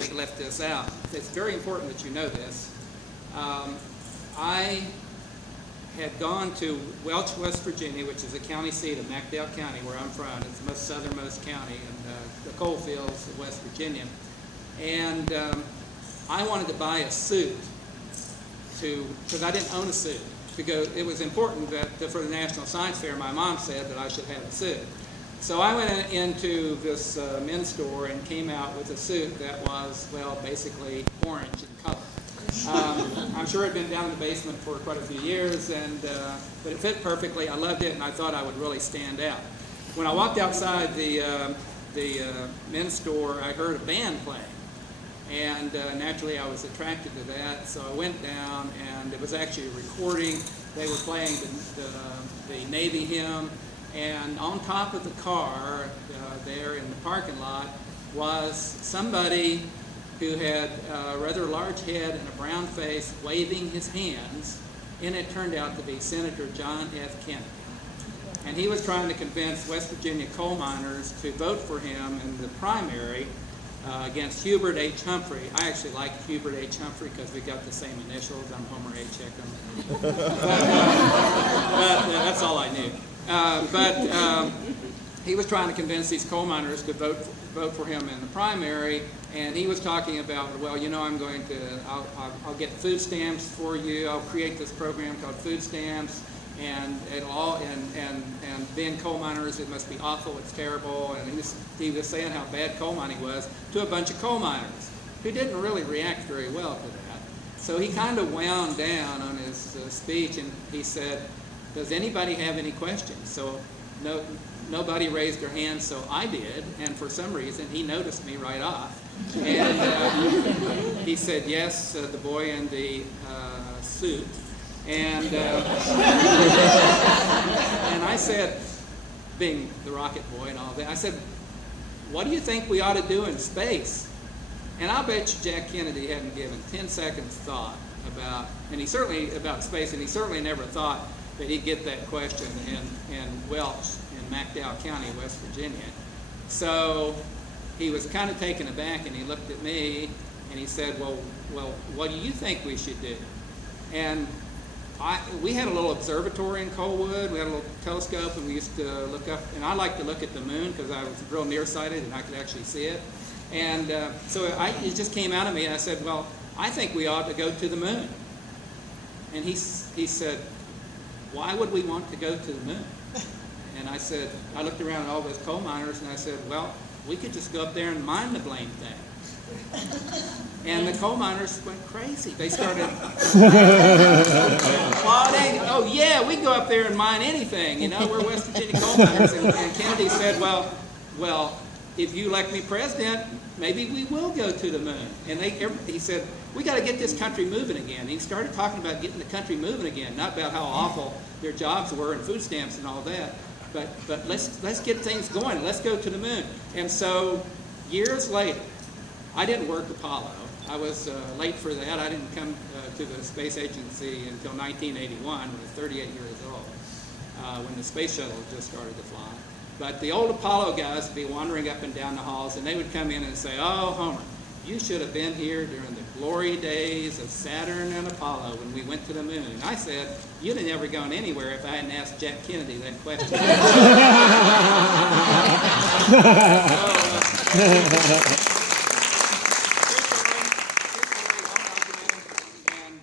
that left this out. It's very important that you know this. I had gone to Welch, West Virginia, which is the county seat of McDowell County, where I'm from. It's the most southernmost county in the coal fields of West Virginia. And I wanted to buy a suit because I didn't own a suit. To go, it was important that for the National Science Fair, my mom said that I should have a suit. So I went into this men's store and came out with a suit that was, well, basically orange in color. I'm sure it had been down in the basement for quite a few years, but it fit perfectly. I loved it, and I thought I would really stand out. When I walked outside the men's store, I heard a band playing, and naturally I was attracted to that. So I went down, and it was actually a recording. They were playing the Navy hymn, and on top of the car there in the parking lot was somebody who had a rather large head and a brown face, waving his hands, and it turned out to be Senator John F. Kennedy. And he was trying to convince West Virginia coal miners to vote for him in the primary against Hubert H. Humphrey. I actually like Hubert H. Humphrey because we got the same initials. I'm Homer H. Hickam. but that's all I knew. But he was trying to convince these coal miners to vote for him in the primary, and he was talking about, well, you know, I'll get food stamps for you. I'll create this program called food stamps, and being coal miners, it must be awful. It's terrible. And he was saying how bad coal mining was to a bunch of coal miners who didn't really react very well to that. So he kind of wound down on his speech, and he said, "Does anybody have any questions?" So nobody raised their hand, so I did, and for some reason he noticed me right off. And he said, "Yes, the boy in the suit." And I said, being the rocket boy and all that, I said, "What do you think we ought to do in space?" And I bet you Jack Kennedy hadn't given 10 seconds thought about space, and he certainly never thought that he'd get that question in Welch in McDowell County, West Virginia. So he was kind of taken aback, and he looked at me and he said, well, what do you think we should do? And we had a little observatory in Coalwood. We had a little telescope, and we used to look up, and I like to look at the moon because I was real nearsighted and I could actually see it. And so it just came out of me, and I said, well, I think we ought to go to the moon. And he said, why would we want to go to the moon? And I said, I looked around at all those coal miners, and I said, well, we could just go up there and mine the blame thing. And the coal miners went crazy. They started applauding. Oh yeah, we go up there and mine anything. You know, we're West Virginia coal miners. And Kennedy said, well, if you elect me president, maybe we will go to the moon. And he said, we got to get this country moving again. And he started talking about getting the country moving again, not about how awful their jobs were and food stamps and all that, but let's get things going. Let's go to the moon. And so years later, I didn't work Apollo. I was late for that. I didn't come to the space agency until 1981, when I was 38 years old, when the space shuttle just started to fly. But the old Apollo guys would be wandering up and down the halls, and they would come in and say, oh, Homer, you should have been here during the glory days of Saturn and Apollo when we went to the moon. And I said, you'd have never gone anywhere if I hadn't asked Jack Kennedy that question. And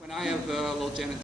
when I have a little